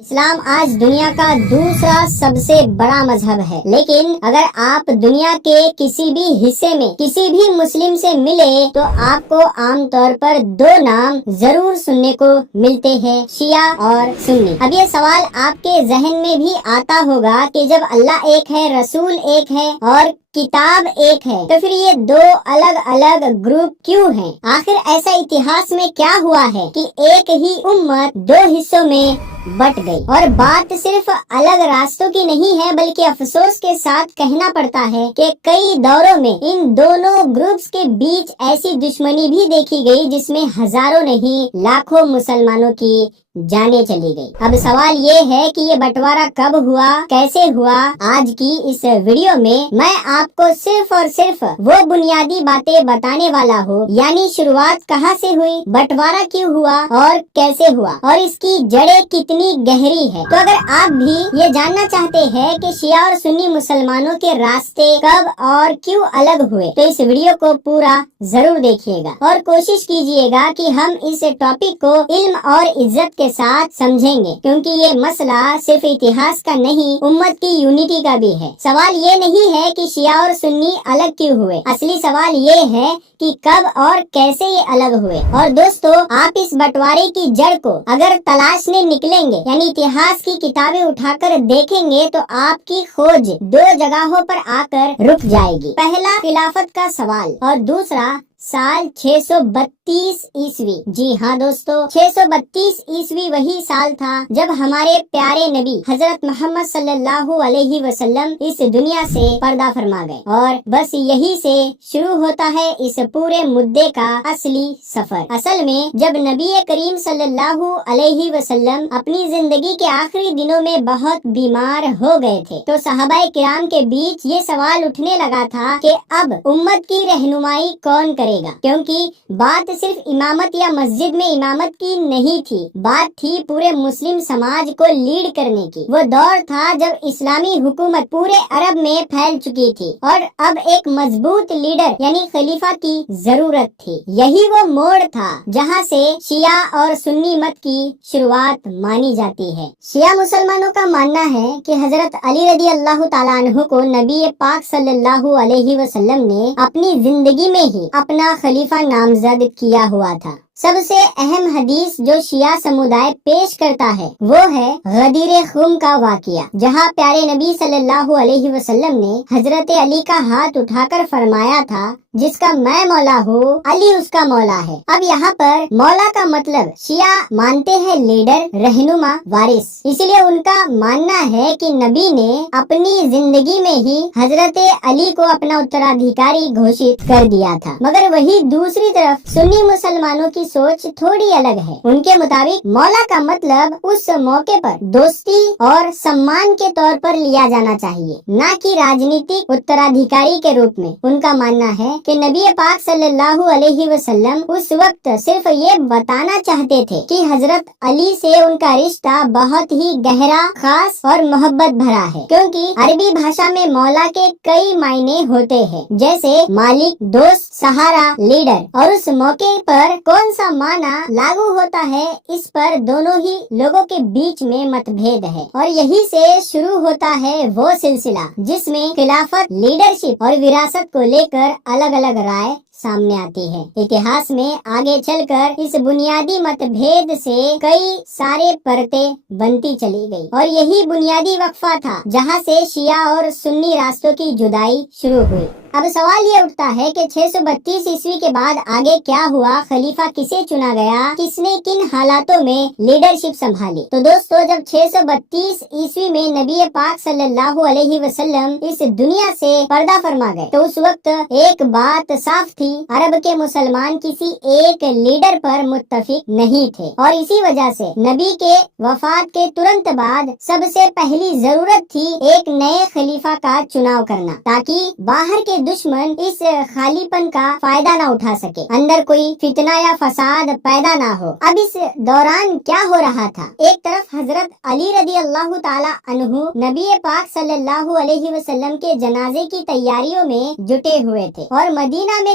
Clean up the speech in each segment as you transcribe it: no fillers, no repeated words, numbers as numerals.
اسلام آج دنیا کا دوسرا سب سے بڑا مذہب ہے، لیکن اگر آپ دنیا کے کسی بھی حصے میں کسی بھی مسلم سے ملے تو آپ کو عام طور پر دو نام ضرور سننے کو ملتے ہیں، شیعہ اور سنی۔ اب یہ سوال آپ کے ذہن میں بھی آتا ہوگا کہ جب اللہ ایک ہے، رسول ایک ہے اور کتاب ایک ہے تو پھر یہ دو الگ الگ گروپ کیوں ہیں؟ آخر ایسا اتہاس میں کیا ہوا ہے کہ ایک ہی امت دو حصوں میں بٹ گئی؟ اور بات صرف الگ راستوں کی نہیں ہے، بلکہ افسوس کے ساتھ کہنا پڑتا ہے کہ کئی دوروں میں ان دونوں گروپس کے بیچ ایسی دشمنی بھی دیکھی گئی جس میں ہزاروں نہیں لاکھوں مسلمانوں کی جانیں چلی گئی۔ اب سوال یہ ہے کہ یہ بٹوارا کب ہوا، کیسے ہوا؟ آج کی اس ویڈیو میں آپ کو صرف اور صرف وہ بنیادی باتیں بتانے والا ہوں، یعنی شروعات کہاں سے ہوئی، بٹوارا کیوں ہوا اور کیسے ہوا، اور اس کی جڑیں کتنی گہری ہے۔ تو اگر آپ بھی یہ جاننا چاہتے ہیں کہ شیعہ اور سنی مسلمانوں کے راستے کب اور کیوں الگ ہوئے تو اس ویڈیو کو پورا ضرور دیکھیے گا اور کوشش کیجیے گا کہ ہم اس ٹاپک کو علم اور عزت کے ساتھ سمجھیں گے، کیونکہ یہ مسئلہ صرف اتہاس کا نہیں، امت کی یونٹی کا بھی ہے۔ سوال یہ نہیں ہے کہ شیعہ اور سنی الگ کیوں ہوئے، اصلی سوال یہ ہے کہ کب اور کیسے یہ الگ ہوئے۔ اور دوستو، آپ اس بٹوارے کی جڑ کو اگر تلاشنے نکلیں گے، یعنی اتہاس کی کتابیں اٹھا کر دیکھیں گے، تو آپ کی کھوج دو جگہوں پر آ کر رک جائے گی۔ پہلا، خلافت کا سوال، اور دوسرا سال 632 عیسوی۔ جی ہاں دوستو، 632 عیسوی وہی سال تھا جب ہمارے پیارے نبی حضرت محمد صلی اللہ علیہ وسلم اس دنیا سے پردہ فرما گئے، اور بس یہی سے شروع ہوتا ہے اس پورے مدعے کا اصلی سفر۔ اصل میں جب نبی کریم صلی اللہ علیہ وسلم اپنی زندگی کے آخری دنوں میں بہت بیمار ہو گئے تھے تو صحابہ کرام کے بیچ یہ سوال اٹھنے لگا تھا کہ اب امت کی رہنمائی کون کرے گا، کیونکہ بات صرف امامت یا مسجد میں امامت کی نہیں تھی، بات تھی پورے مسلم سماج کو لیڈ کرنے کی۔ وہ دور تھا جب اسلامی حکومت پورے عرب میں پھیل چکی تھی اور اب ایک مضبوط لیڈر یعنی خلیفہ کی ضرورت تھی۔ یہی وہ موڑ تھا جہاں سے شیعہ اور سنی مت کی شروعات مانی جاتی ہے۔ شیعہ مسلمانوں کا ماننا ہے کہ حضرت علی رضی اللہ تعالیٰ عنہ کو نبی پاک صلی اللہ علیہ وسلم نے اپنی زندگی میں ہی اپنا خلیفہ نامزد کیا ہوا تھا۔ سب سے اہم حدیث جو شیعہ سمودائے پیش کرتا ہے وہ ہے غدیر خم کا واقعہ، جہاں پیارے نبی صلی اللہ علیہ وسلم نے حضرت علی کا ہاتھ اٹھا کر فرمایا تھا، جس کا میں مولا ہوں علی اس کا مولا ہے۔ اب یہاں پر مولا کا مطلب شیعہ مانتے ہیں لیڈر، رہنما، وارث، اسی لیے ان کا ماننا ہے کہ نبی نے اپنی زندگی میں ہی حضرت علی کو اپنا اترادھیکاری گھوشت کر دیا تھا۔ مگر وہی دوسری طرف سنی مسلمانوں کی سوچ تھوڑی الگ ہے۔ ان کے مطابق مولا کا مطلب اس موقع پر دوستی اور سمان کے طور پر لیا جانا چاہیے، نہ کہ راجنیتک اترادھیکاری کے روپ میں۔ ان کا ماننا ہے کہ نبی پاک صلی اللہ علیہ وسلم اس وقت صرف یہ بتانا چاہتے تھے کہ حضرت علی سے ان کا رشتہ بہت ہی گہرا، خاص اور محبت بھرا ہے، کیونکہ عربی بھاشا میں مولا کے کئی معنی ہوتے ہیں، جیسے مالک، دوست، سہارا، لیڈر، اور اس موقع پر کون سا معنی لاگو ہوتا ہے اس پر دونوں ہی لوگوں کے بیچ میں مت بھید ہے۔ اور یہی سے شروع ہوتا ہے وہ سلسلہ جس میں خلافت، لیڈرشپ اور وراثت کو لے کر الگ الگ رائے سامنے آتی ہے۔ اتہاس میں آگے چل کر اس بنیادی مت بھید سے کئی سارے پرتیں بنتی چلی گئی، اور یہی بنیادی وقفہ تھا جہاں سے شیعہ اور سنی راستوں کی جدائی شروع ہوئی۔ اب سوال یہ اٹھتا ہے کہ 632 عیسوی کے بعد آگے کیا ہوا، خلیفہ کسے چنا گیا، کس نے کن حالاتوں میں لیڈرشپ سنبھالی؟ تو دوستو، جب 632 عیسوی میں نبی پاک صلی اللہ علیہ وسلم اس دنیا سے پردہ فرما گئے تو اس وقت ایک بات صاف تھی، عرب کے مسلمان کسی ایک لیڈر پر متفق نہیں تھے، اور اسی وجہ سے نبی کے وفات کے ترنت بعد سب سے پہلی ضرورت تھی ایک نئے خلیفہ کا چناؤ کرنا، تاکہ باہر کے دشمن اس خالی پن کا فائدہ نہ اٹھا سکے، اندر کوئی فتنہ یا فساد پیدا نہ ہو۔ اب اس دوران کیا ہو رہا تھا؟ ایک طرف حضرت علی رضی اللہ تعالی عنہ نبی پاک صلی اللہ علیہ وسلم کے جنازے کی تیاریوں میں جٹے ہوئے تھے، اور مدینہ میں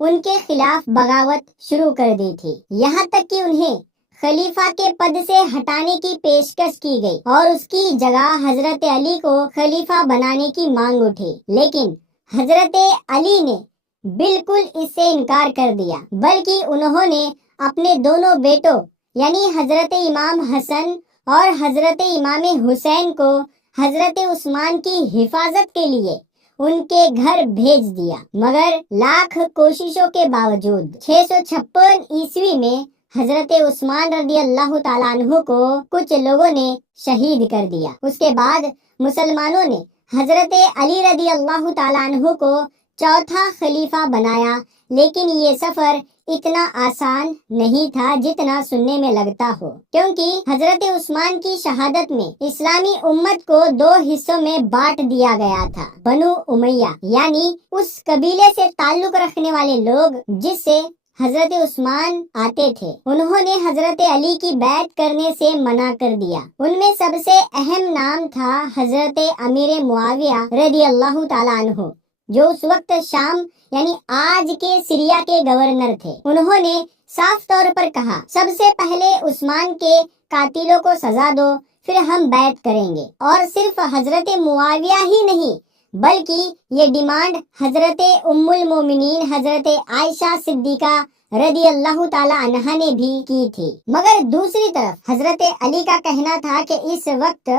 ان کے خلاف بغاوت شروع کر دی تھی، یہاں تک کہ انہیں خلیفہ کے پد سے ہٹانے کی پیشکش کی گئی اور اس کی جگہ حضرت علی کو خلیفہ بنانے کی مانگ اٹھی، لیکن حضرت علی نے بالکل اس سے انکار کر دیا، بلکہ انہوں نے اپنے دونوں بیٹوں یعنی حضرت امام حسن اور حضرت امام حسین کو حضرت عثمان کی حفاظت کے لیے ان کے گھر بھیج دیا، مگر لاکھ کوششوں کے باوجود 656 عیسوی میں حضرت عثمان رضی اللہ تعالیٰ عنہ کو کچھ لوگوں نے شہید کر دیا۔ اس کے بعد مسلمانوں نے حضرت علی رضی اللہ تعالیٰ عنہ کو چوتھا خلیفہ بنایا، لیکن یہ سفر اتنا آسان نہیں تھا جتنا سننے میں لگتا ہو، کیونکہ حضرت عثمان کی شہادت میں اسلامی امت کو 2 حصوں میں بانٹ دیا گیا تھا۔ بنو امیہ یعنی اس قبیلے سے تعلق رکھنے والے لوگ جس سے حضرت عثمان آتے تھے، انہوں نے حضرت علی کی بیعت کرنے سے منع کر دیا۔ ان میں سب سے اہم نام تھا حضرت امیر معاویہ رضی اللہ تعالیٰ عنہ، جو اس وقت شام یعنی آج کے سیریا کے گورنر تھے۔ انہوں نے صاف طور پر کہا، سب سے پہلے عثمان کے قاتلوں کو سزا دو، پھر ہم بیعت کریں گے۔ اور صرف حضرت معاویہ ہی نہیں بلکہ یہ ڈیمانڈ حضرت ام المومنین حضرت عائشہ صدیقہ رضی اللہ تعالی عنہا نے بھی کی تھی۔ مگر دوسری طرف حضرت علی کا کہنا تھا کہ اس وقت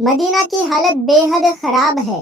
مدینہ کی حالت بے حد خراب ہے،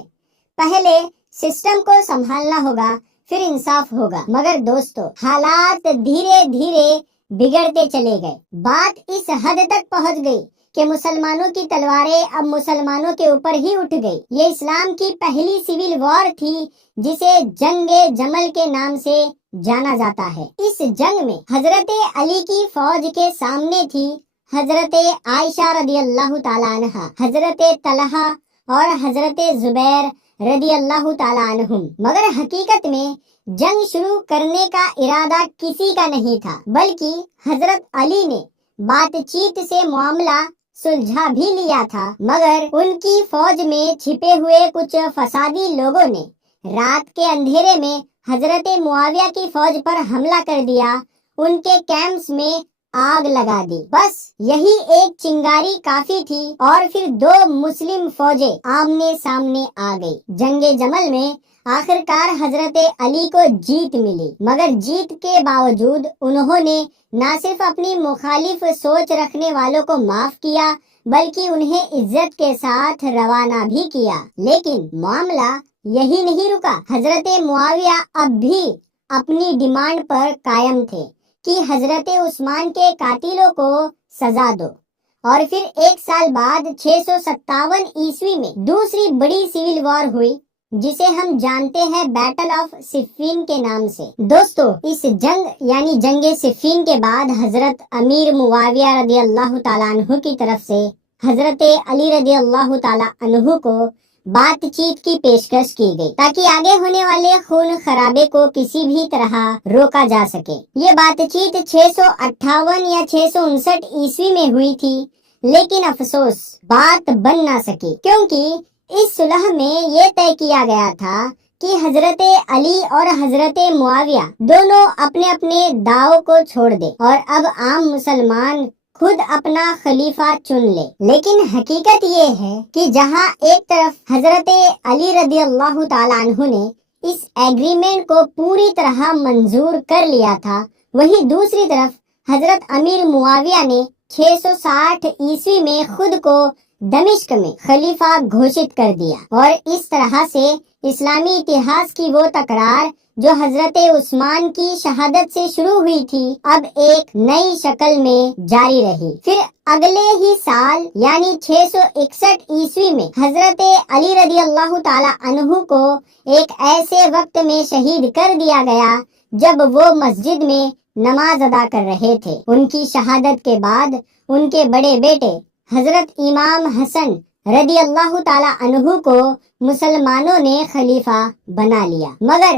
پہلے سسٹم کو سنبھالنا ہوگا پھر انصاف ہوگا۔ مگر دوستو، حالات دھیرے دھیرے بگڑتے چلے گئے، بات اس حد تک پہنچ گئی کہ مسلمانوں کی تلواریں اب مسلمانوں کے اوپر ہی اٹھ گئی۔ یہ اسلام کی پہلی سیول وار تھی جسے جنگ جمل کے نام سے جانا جاتا ہے۔ اس جنگ میں حضرت علی کی فوج کے سامنے تھی حضرت عائشہ رضی اللہ تعالیٰ عنہ، حضرت طلحہ اور حضرت زبیر رضی اللہ تعالیٰ عنہم۔ مگر حقیقت میں جنگ شروع کرنے کا ارادہ کسی کا نہیں تھا، بلکہ حضرت علی نے بات چیت سے معاملہ سلجھا بھی لیا تھا، مگر ان کی فوج میں چھپے ہوئے کچھ فسادی لوگوں نے رات کے اندھیرے میں حضرت معاویہ کی فوج پر حملہ کر دیا، ان کے کیمپس میں آگ لگا دی۔ بس یہی ایک چنگاری کافی تھی اور پھر 2 مسلم فوجیں آمنے سامنے آ گئی۔ جنگ جمل میں آخرکار حضرت علی کو جیت ملی، مگر جیت کے باوجود انہوں نے نہ صرف اپنی مخالف سوچ رکھنے والوں کو معاف کیا بلکہ انہیں عزت کے ساتھ روانہ بھی کیا۔ لیکن معاملہ یہی نہیں رکا، حضرت معاویہ اب بھی اپنی ڈیمانڈ پر قائم تھے کہ حضرت عثمان کے قاتلوں کو سزا دو۔ اور پھر 1 سال بعد 657 عیسوی میں دوسری بڑی سیول وار ہوئی جسے ہم جانتے ہیں بیٹل آف صفین کے نام سے۔ دوستو، اس جنگ یعنی جنگ صفین کے بعد حضرت امیر معاویہ رضی اللہ تعالیٰ عنہ کی طرف سے حضرت علی رضی اللہ تعالیٰ عنہ کو بات چیت کی پیشکش کی گئی تاکہ آگے ہونے والے خون خرابے کو کسی بھی طرح روکا جا سکے۔ یہ بات چیت 658 یا 659 عیسوی میں ہوئی تھی، لیکن افسوس بات بن نہ سکی، کیونکہ اس صلح میں یہ طے کیا گیا تھا کہ حضرت علی اور حضرت معاویہ دونوں اپنے اپنے داؤ کو چھوڑ دے اور اب عام مسلمان خود اپنا خلیفہ چن لے۔ لیکن حقیقت یہ ہے کہ جہاں ایک طرف حضرت علی رضی اللہ تعالیٰ عنہ نے اس ایگریمنٹ کو پوری طرح منظور کر لیا تھا، وہیں دوسری طرف حضرت امیر معاویہ نے 660 عیسوی میں خود کو دمشق میں خلیفہ گھوشت کر دیا، اور اس طرح سے اسلامی اتہاس کی وہ تکرار جو حضرت عثمان کی شہادت سے شروع ہوئی تھی اب ایک نئی شکل میں جاری رہی۔ پھر اگلے ہی سال یعنی 661 عیسوی میں حضرت علی رضی اللہ تعالی عنہ کو ایک ایسے وقت میں شہید کر دیا گیا جب وہ مسجد میں نماز ادا کر رہے تھے۔ ان کی شہادت کے بعد ان کے بڑے بیٹے حضرت امام حسن رضی اللہ تعالی عنہ کو مسلمانوں نے خلیفہ بنا لیا، مگر